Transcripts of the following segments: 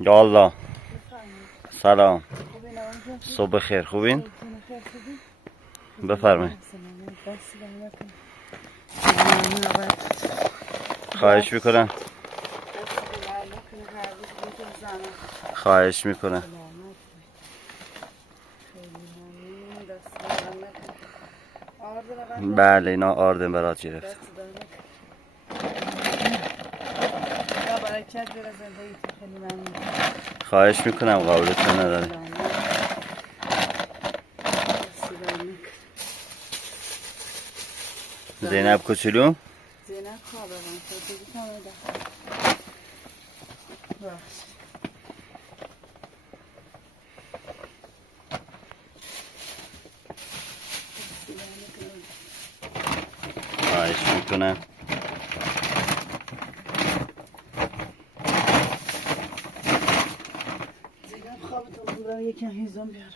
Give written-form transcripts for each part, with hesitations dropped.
یا الله. بفرمایید. سلام. خوبین آقا؟ صبح خیر. خوبین؟ صبحتون خیر. خوبی؟ بفرمایید. سلامت. دست در نکنه. ممنون آقا. خواهش میکنم. دست در نکنه. هر روز بهتون زحمت. خواهش میکنم. سلامت. خیلی ممنون. دست در نکنه. آرد بغل. بله اینا آردن برات گرفت. دست در نکنه. یا برکت بره زندگیتون. خیلی ممنون. خواهش میکنم قابلتون نداره. سلامت. دست در نکنه. زینب کوچولو زینب خوابه من تو بگی کامل دست بخش خواهش میکنم. زینب خوابتون بودم یکم هیزم بیارم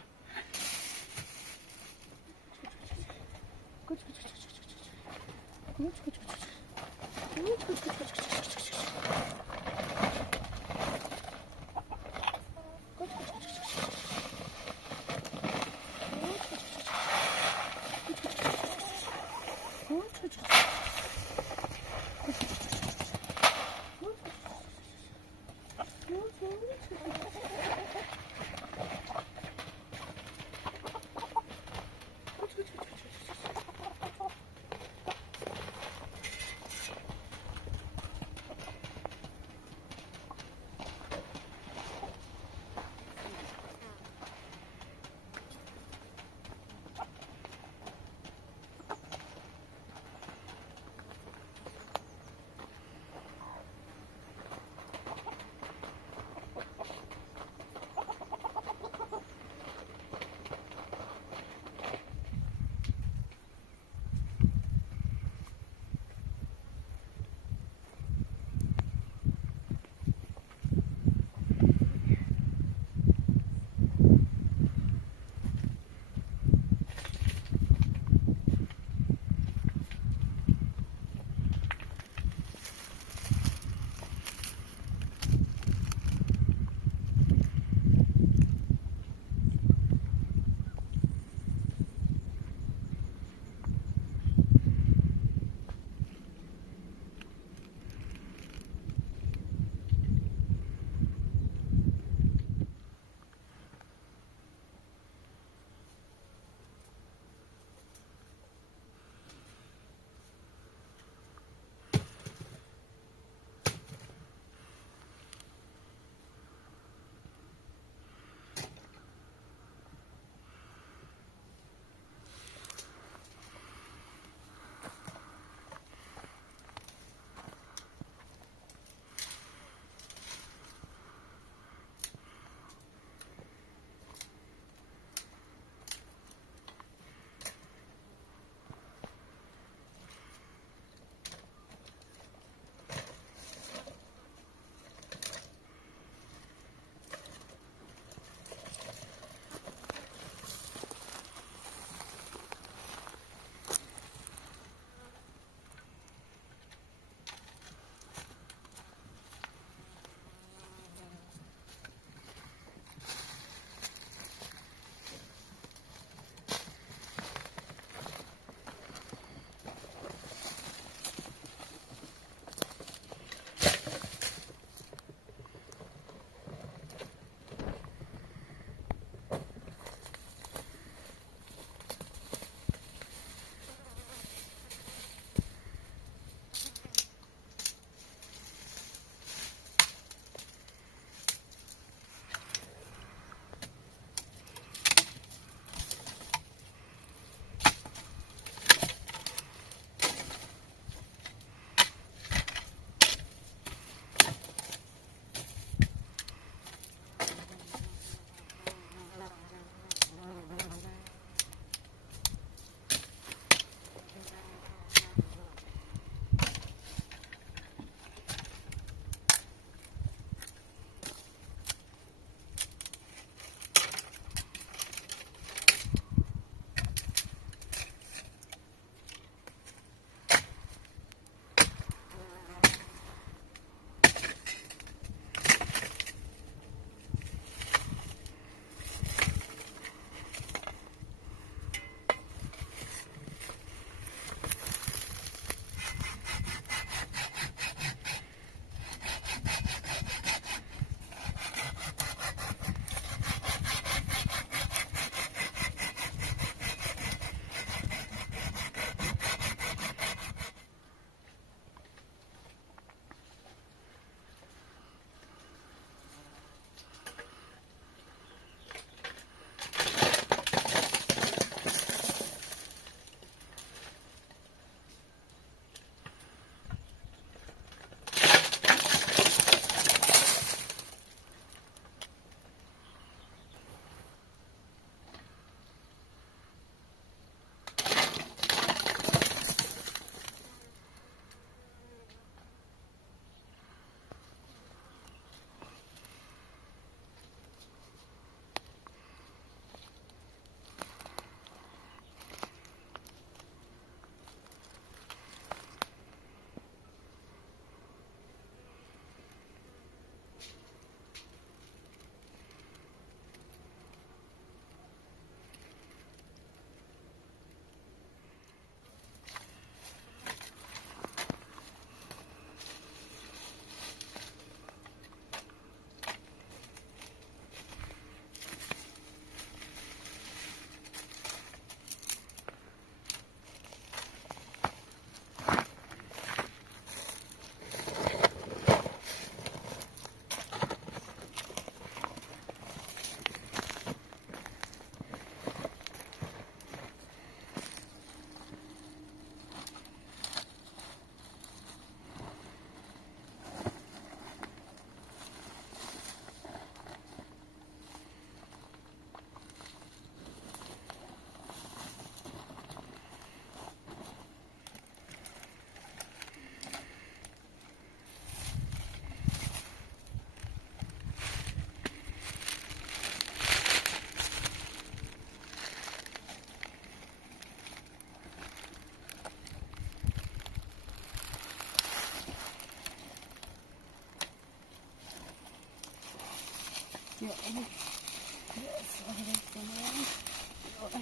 Ja, aber jetzt war das dann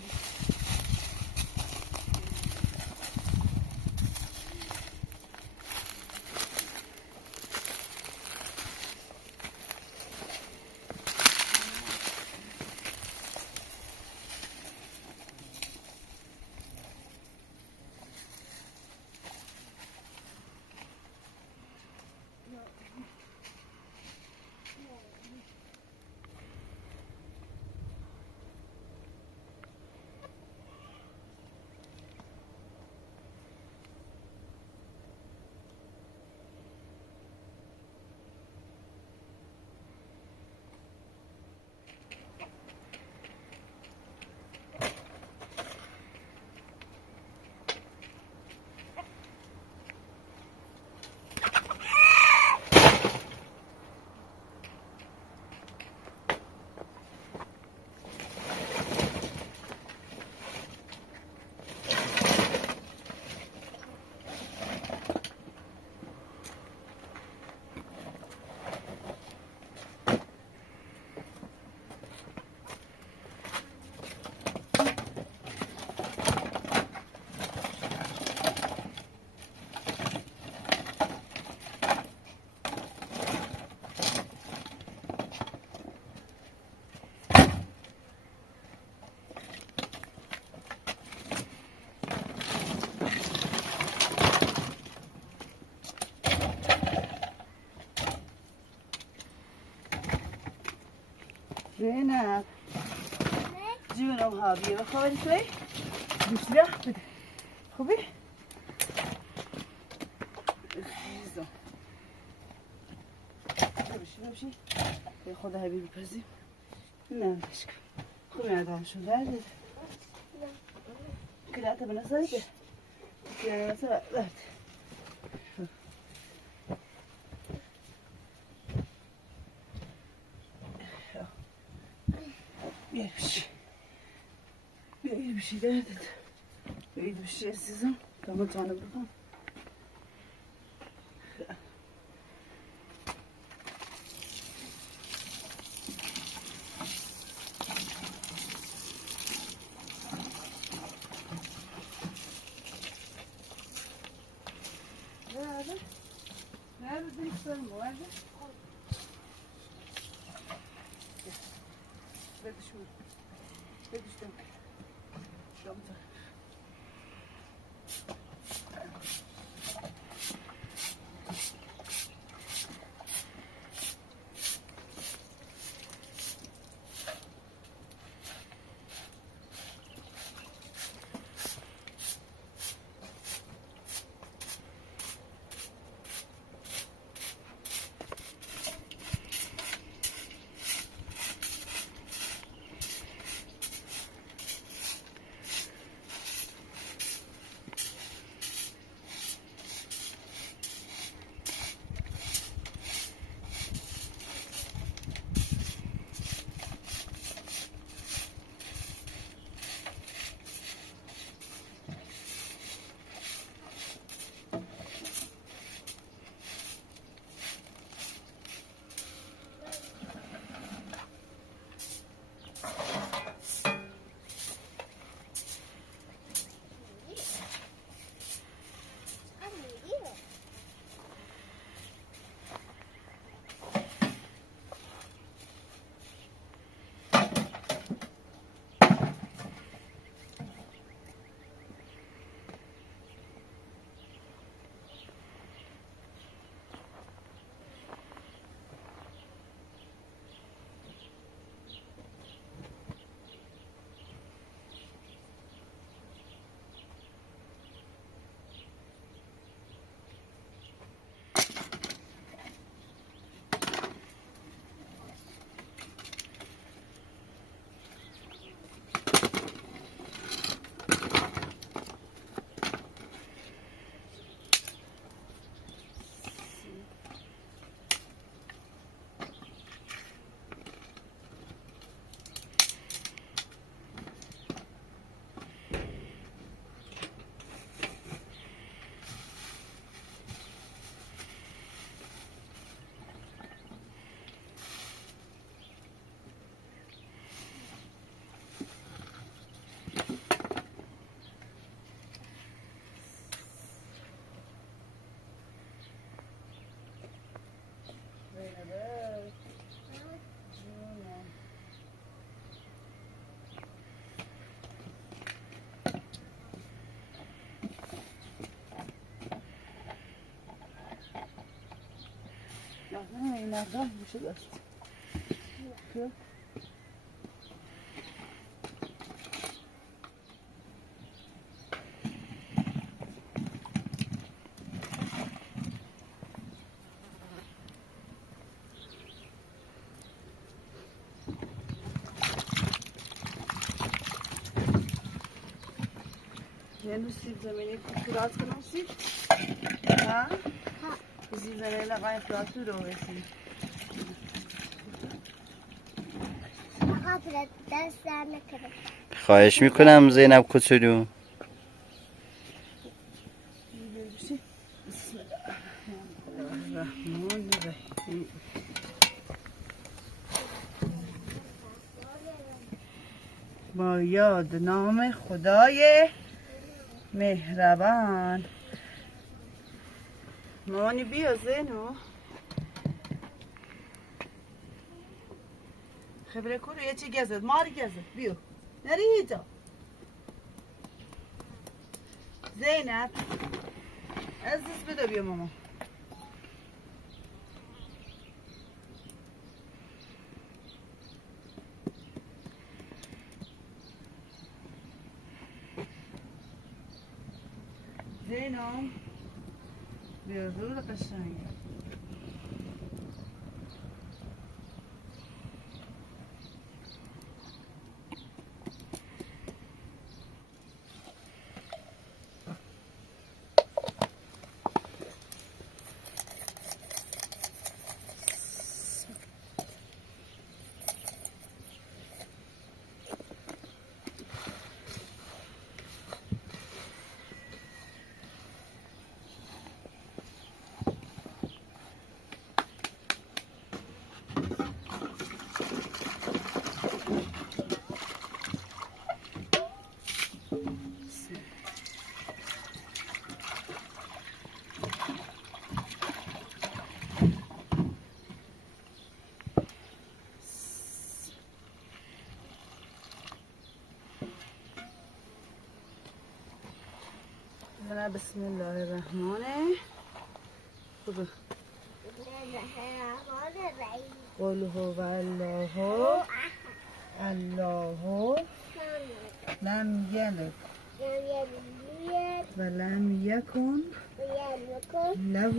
زينب جونم هذه بخوالي شوي بسلاح بده خوبي عزيزة بمشي ياخذها حبيبي بزي نعم بشكل خذي هذا شو بعد كلها تبى نصيبه كلها نصيبه bir şeyler dedi. İyi bir şey sizin. Tamam canım buradan. Nerede? Nerede isterim o nerede? Ver düşme. Ver düştüm. Şurada. این نقدام میشه داشت که یعنی سیب زمینی پیراز کنم سیب ها سیب زمینی لقای پیرازو رو بسی آقا دست در نکنه. خواهش میکنم زینب کوچولو. بسم الله الرحمن الرحیم با یاد نام خدای مهربان. مامانی بیا زینو خبره کورو یه چی گزد ماری گزد بیو نری هیچا زینب عزیز بده بیا ماما زینم بیا زور قشنگ بسم الله الرحمن خوبه قل هو الله الله لم يلد ولم يكن له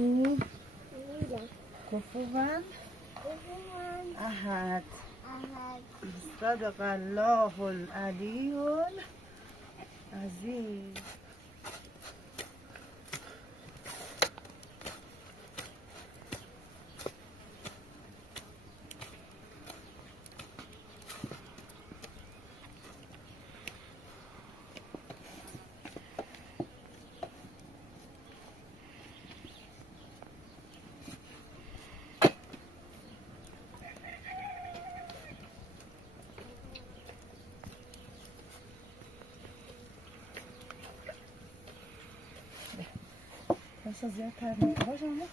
كفوا أحد صدق الله العلي العظيم. اصلا زیاد تر نکن باشه اما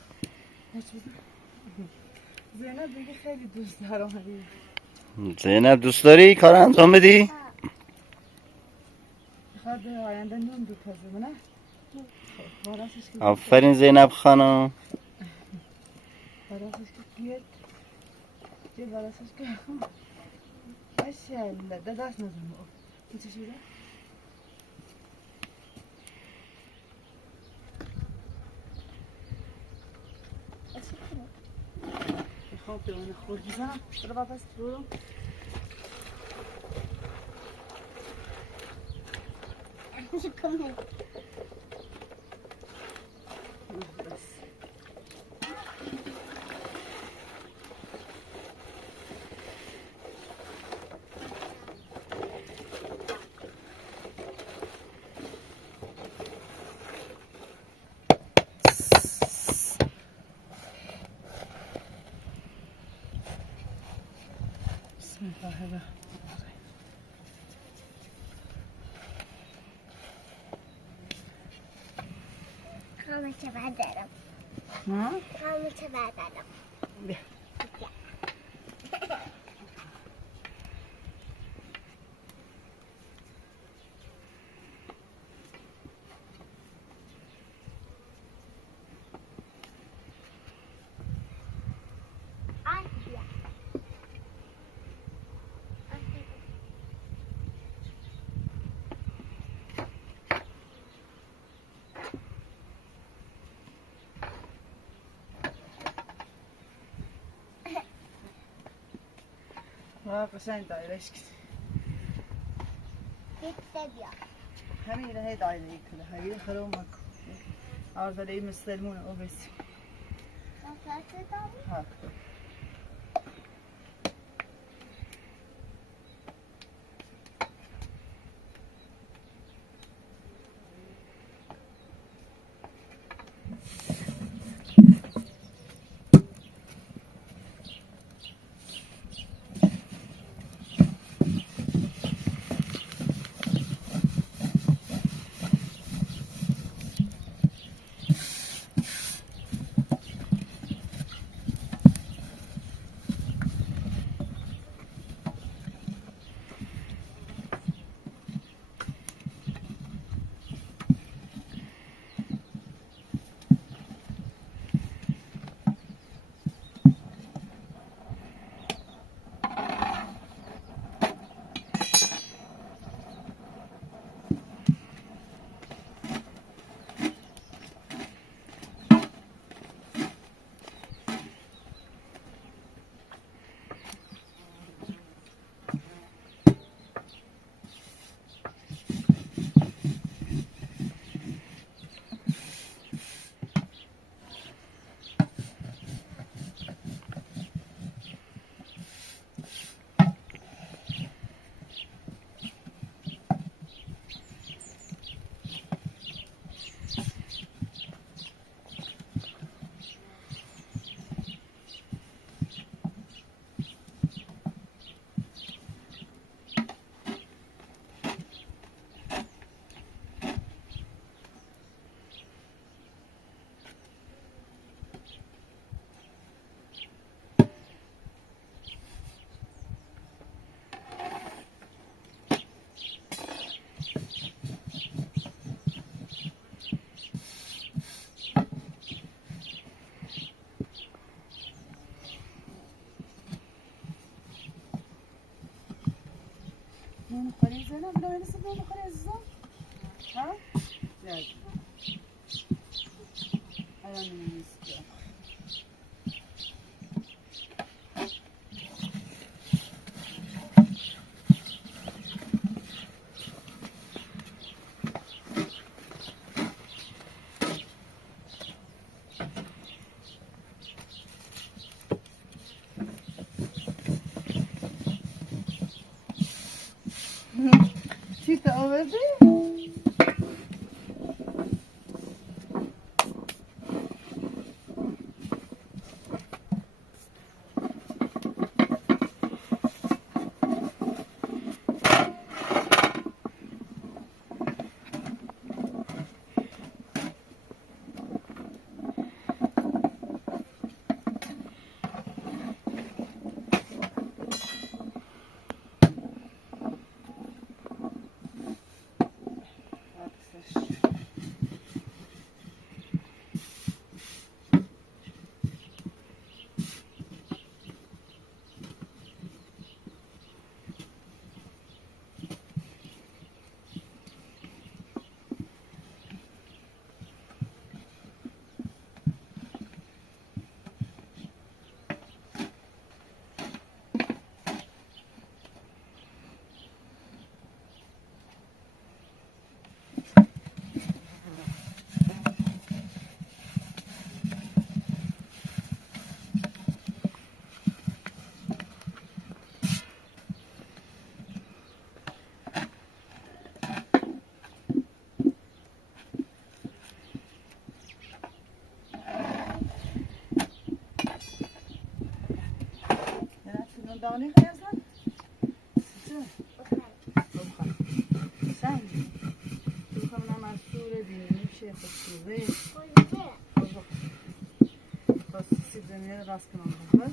زینب دیگه خیلی دوست دارم زینب دوست داری کار انجام بدی؟ میخواد آینده نون دو تازه نه؟ آفرین زینب خانم. براسش که بیاد چه براسش که ماشاءالله ده دست نزن این چه شده؟ میخوام به اون خورد بزنم برو بابا برو بسم الله الرحمن الرحیم. کامل چه بردارم ها؟ کامل چه بردارم بیا ها قشنگ دایرش کن. Bitti diyor. همین هی دایره کله هی خرم مکن. آرزوی مسلمون او بسی. Nasıl da ها. نون خالی زنم بلا نسیم نون خالی عزیزم ها زیاد الان نمی‌نویسم چی تا آوردی؟ دانی خیلی اصلا؟ چه؟ بخواه سنگ بخواه من مسئول بینی میشه خودشوزه بخواه بس سیب زمینه رو راست کنم بخواه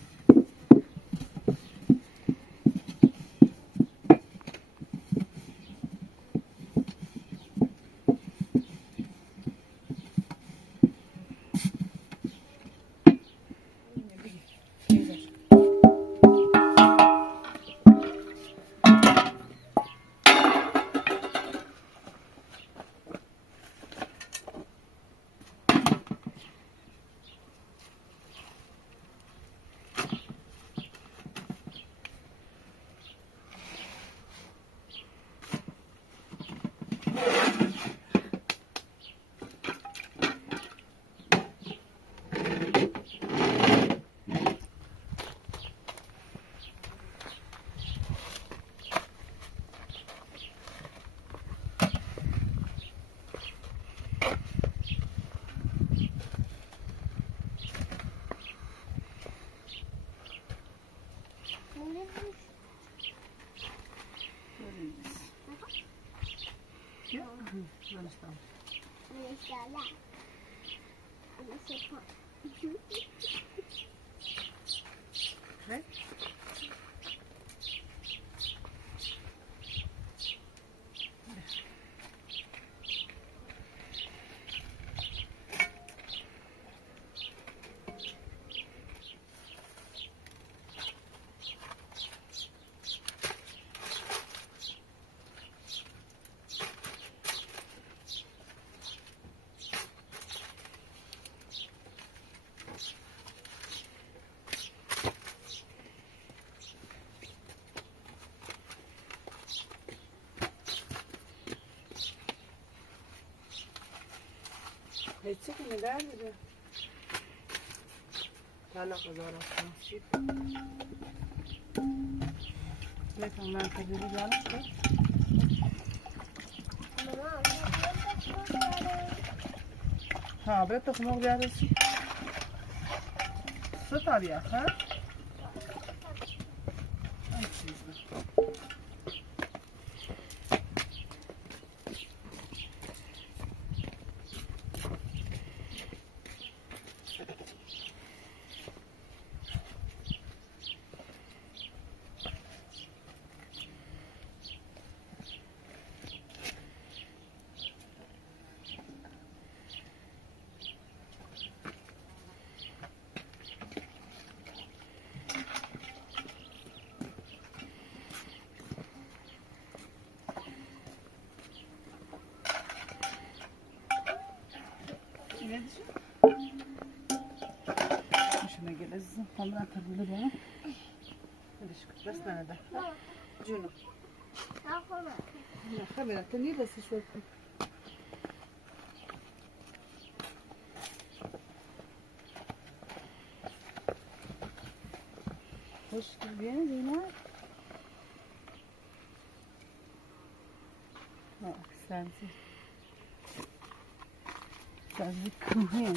دانستم مثلا مثلا هیچی که نگه میده طلاق دارد نصیب بکن من کدیدی جانم که ها برای تخمق بیاد چی؟ سه تا بیاد ها؟ این چیزه Ne diyeceğim? Şuna gelirsin. Ondan atabilir bana. Hadi şu bas bana da. Cunu. Ya kamera niye de ses yok? Hoş geldin Zeynep. Bak sensin. Sensin kımhıyım.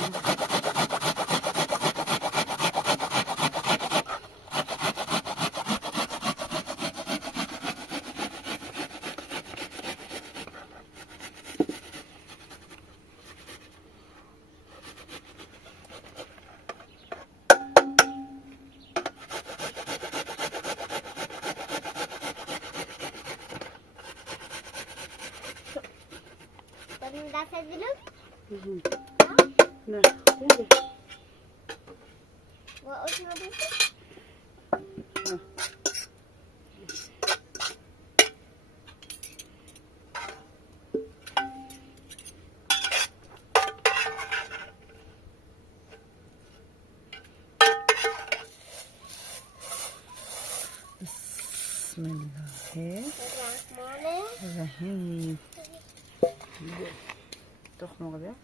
دست دلم نه خوبه و اش ندید بسم الله الرحمن الرحیم تخم مرغ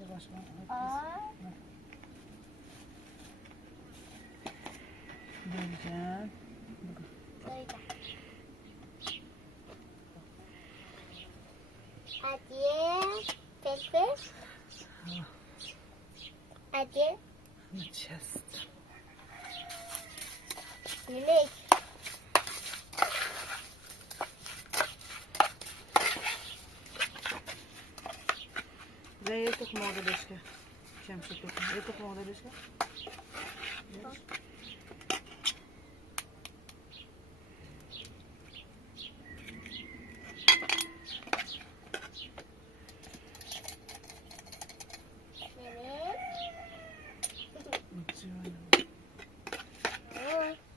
yavaş döneceğim. Adiye, pepper. Adiye, chest. Lilek. زي یه تخم مرغ بشکه کم شد تخم یه تخم مرغ بشکه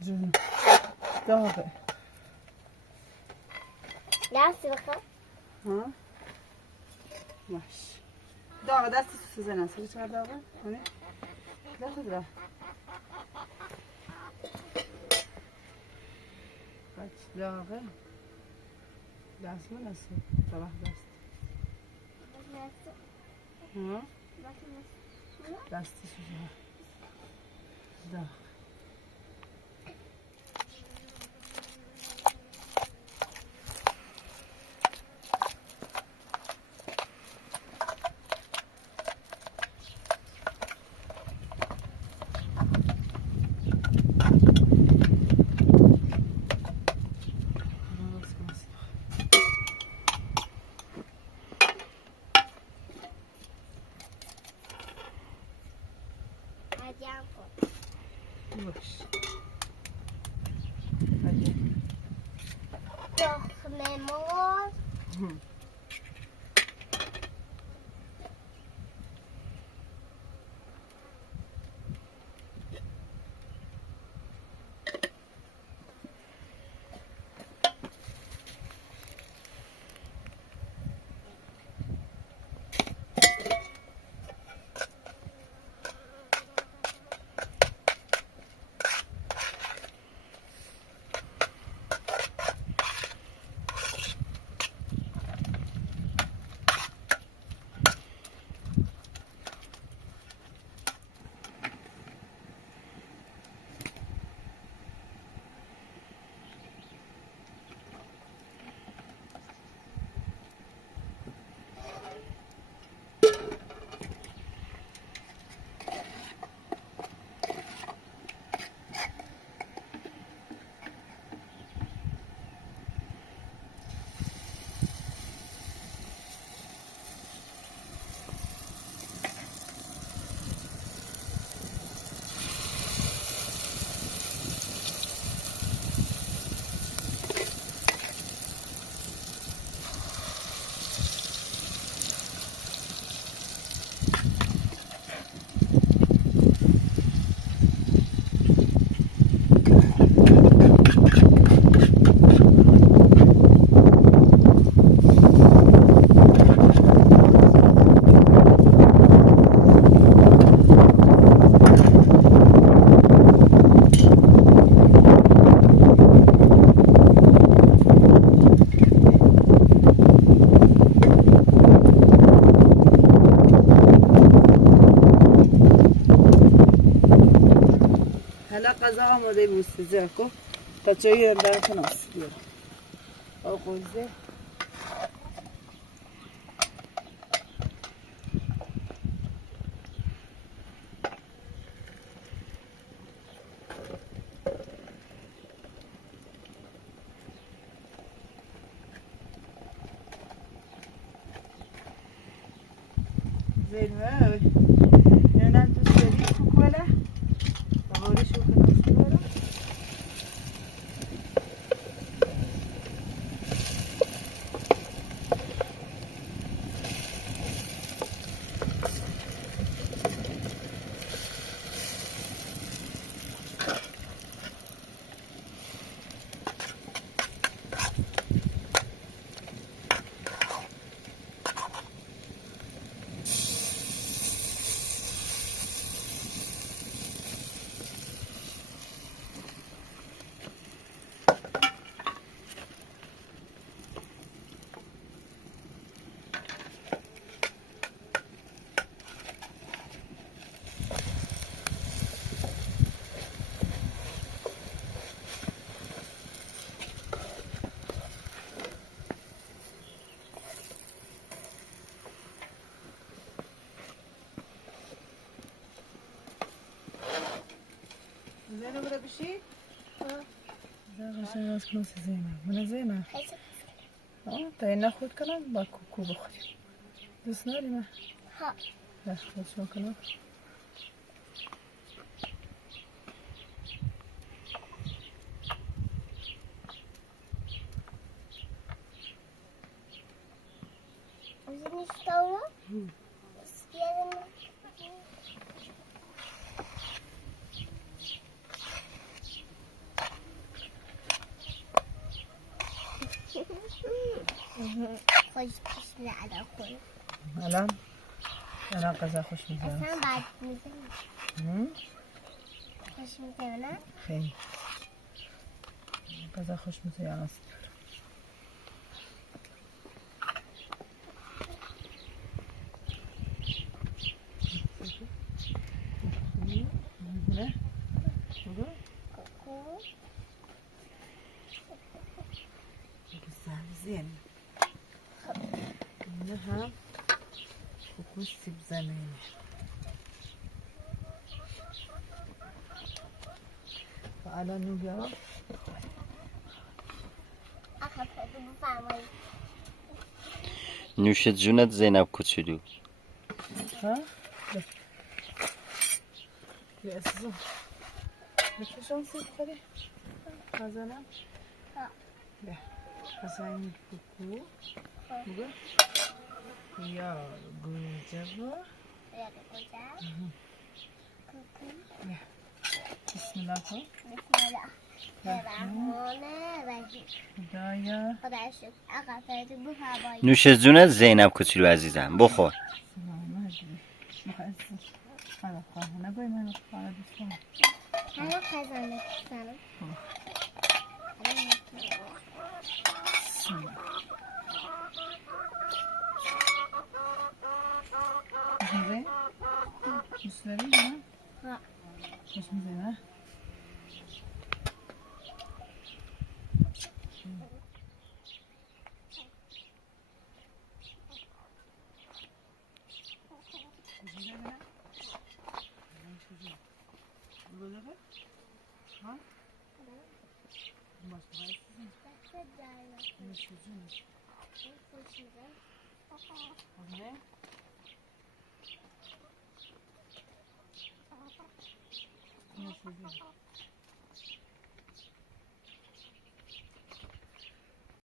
جون داغه دست بخواه ها باش داغه دست سوزن است چقدر داغه کنی داغه داغه kaç داغه دست من است صباح دست ها دست سوزن داغ جمع کن. باش. بله. تخم مرغ. حالا غذا آماده بود زرکو تا چایی در کناس بیارم آقوزه زين هنا تسوي كوكولا أقول شو كنا صغيرة زينة ولا بشي؟ زينة عشان راس كنوس زينة من زينة تاي ناخد كلام باكوكو بخري دوست ناري ما ها لا خد شو كلام عايزين نستوى بس يلا خوش بسم على أخوي الان انا غذا خوش مزيان أصلا بعد مزين خوش مزينة خير غذا خوش مزيان است كوكو زين إنها كوكوس بزمان فعلا نوجا أخذ بفهمي نوش جونت زینب کوچولو ها بیا عزیزم بکشم سیب خودی بزنم بیا بزنیم کوکو بگو یا گوجه با بیاد کجا کوکو بیا بسم الله کن بسم الله الرحمن الرحیم خدایا خدا شکر آقا فرد بو هوایی نوش جونت زینب کوچولو عزیزم بخور سلامت بخیر حالا خواهر نگوی من خواهر دوست دارم همه خزانه کنم بسم الله خوشمزه؟ دوست داری نه؟ ها خوشمزه نه؟